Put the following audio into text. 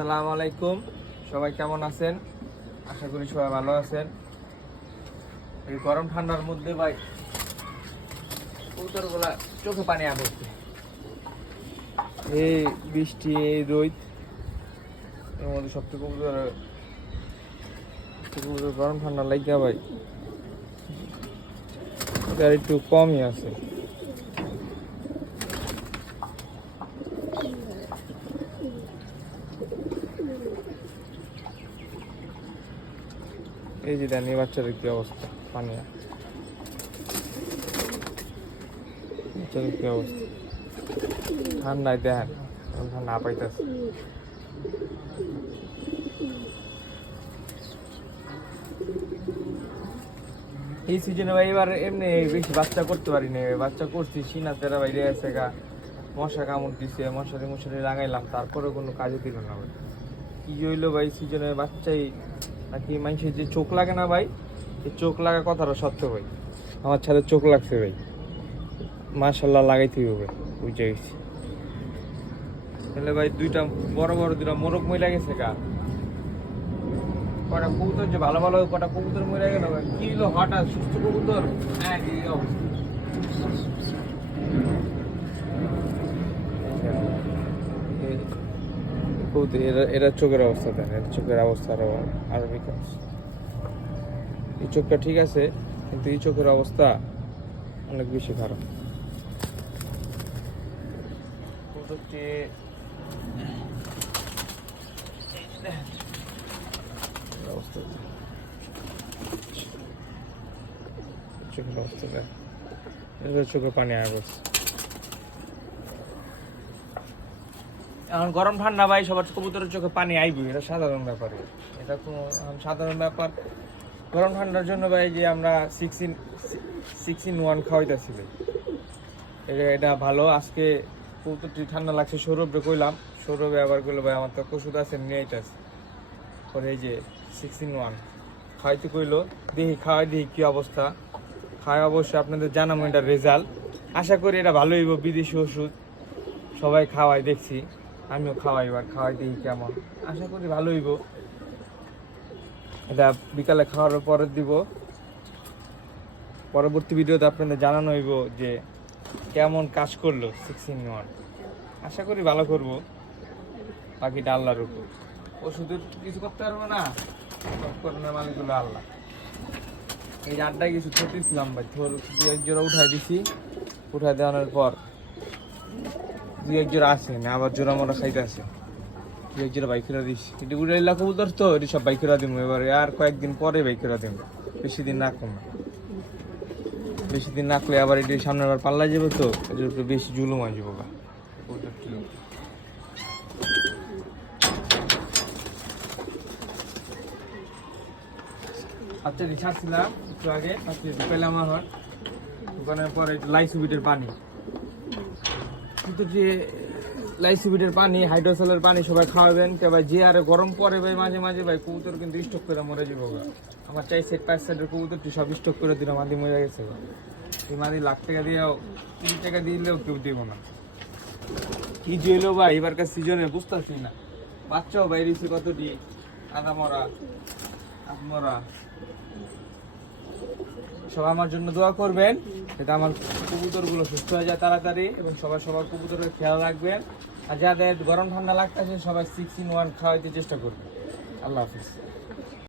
আসসালামু আলাইকুম। সবাই কেমন আছেন? আশা করি সবাই ভালো আছেন। এই গরম ঠান্ডার মধ্যে ভাই, কবুতরগুলা চোখে পানি আসছে এই বৃষ্টি, এই রোদ, এর মধ্যে সবথেকে কবুতর গরম ঠান্ডা লাগিয়া ভাই। একটু কমই আছে। এই যে দেন, এই বাচ্চাদের কি অবস্থা? পানিয়া। বাচ্চাদের কি অবস্থা? ঠান্ডায় দেখেন ঠান্ডা পাইতেছে। এই সিজনে ভাই এবার এমনি বেশি বাচ্চা করতে পারিনি বাচ্চা করছি, সিনা তেরা বাইরে আছে গা। মশা কামড় দিছে, মশারি মশারি লাগাইলাম তারপরে কোনো কাজে দিল না ভাই। কি হইল ভাই সিজনে বাচ্চাই নাকি মানুষের যে চোখ লাগে না ভাই? এই চোখ লাগা কথাটা সত্য ভাই। আমার ছাদের চোখ লাগছে ভাই। মাশাল্লাহ লাগাইতে হবে, বুঝে গেছি। তাহলে ভাই দুইটা বড় বড় দুটা মোরগ মহিলা গেছে গা। কটা কবুতর যে ভালো ভালো কটা কবুতর মরে গেল কি হলো হঠাৎ সুস্থ কবুতর? হ্যাঁ অবস্থা। কবুতর এরা এরা চোখের অবস্থা এর চোখের অবস্থা আরও আরও বিকাশ এই চোখটা ঠিক আছে কিন্তু এই চোখের অবস্থা অনেক বেশি খারাপ। কবুতরটি অবস্থা চোখের অবস্থা দেখ চোখে পানি আয় পড়ছে এখন গরম ঠান্ডা ভাই, সবার কবুতরের চোখে পানি আইবই, এটা সাধারণ ব্যাপার। এটা কোনো সাধারণ ব্যাপার। গরম ঠান্ডার জন্য ভাই যে আমরা six in six in one খাওয়াইতেছি ভাই। এটা এটা ভালো, আজকে কবুতরটি ঠান্ডা লাগছে সৌরভে কইলাম। সৌরভে আবার কইলো, ভাই, আমার তো ওষুধ আছে, নিয়ে আইতাছে। পরে এই যে সিক্স ইন ওয়ান খাইতে কইলো, দেখি, খাওয়াই, দেখি কী অবস্থা। খাওয়া অবশ্যই আপনাদের জানাব এটা রেজাল্ট আশা করি এটা ভালো হইব, বিদেশি ওষুধ। সবাই খাওয়াই দেখছি। আমিও খাওয়াই, এবার খাওয়াই দেখি কেমন। আশা করি ভালো হইব এটা বিকালে খাওয়ার পরে দিব। পরবর্তী ভিডিওতে আপনাদের জানানো হইব যে কেমন কাজ করল সিক্স ইন ওয়ান আশা করি ভালো করব। বাকিটা আল্লাহর উপর। ওষুধের কিছু করতে পারব না। মালিকগুলো আল্লাহ। এই আড্ডায় কিছু থরতেছিলাম ভাই থর দু উঠাই দিছি। উঠাই দেওয়ানোর পর দুই এক জোড়া আসে না আবার জোড়া মোড়া খাইতে আসে দুই এক জোড়া বাইকেরা দিস। এটি উড়াইলা কবুতর তো, এটি সব বাইকেরা দিব এবারে আর কয়েকদিন পরে বাইকেরা দিব বেশি দিন না বেশি দিন রাখলে আবার এটি সামনের বার পাল্লা যাবে তো, এটার উপরে বেশি জুলুম হয়ে যাব গা। কবুতর কি আচ্ছা একটু আগে পেলাম আমার দোকানের পরে লাইসুবিটের পানি। কিন্তু যে লাইসুবিটের পানি, হাইড্রোসেলের পানি সবাই খাওয়াবেন। কে ভাই, যে আরে গরম পরে ভাই, মাঝে মাঝে ভাই, কবুতর কিন্তু স্টক করে মরে যাব আমার চাই সেট পাঁচ সাইডের কবুতরটি সব স্টক করে দিলাম মাদি মরে গেছে এই মাদি লাখ টাকা দিয়েও তিন টাকা দিলেও কেউ দিব না। কি জইলো ভাই এবারকার সিজনে বুঝতেছি না। বাচ্চাও বাইরেছি কতটি? আদা মরা মরা। সবাই আমার জন্য দোয়া করবেন, যাতে আমার কবুতরগুলো সুস্থ হয়ে যায় তাড়াতাড়ি এবং সবাই সবার কবুতরের খেয়াল রাখবেন। আর যাদের গরম ঠান্ডা লাগতেছে, সবাই সিক্স ইন ওয়ান খাওয়াইতে চেষ্টা করবেন। আল্লাহ হাফিজ।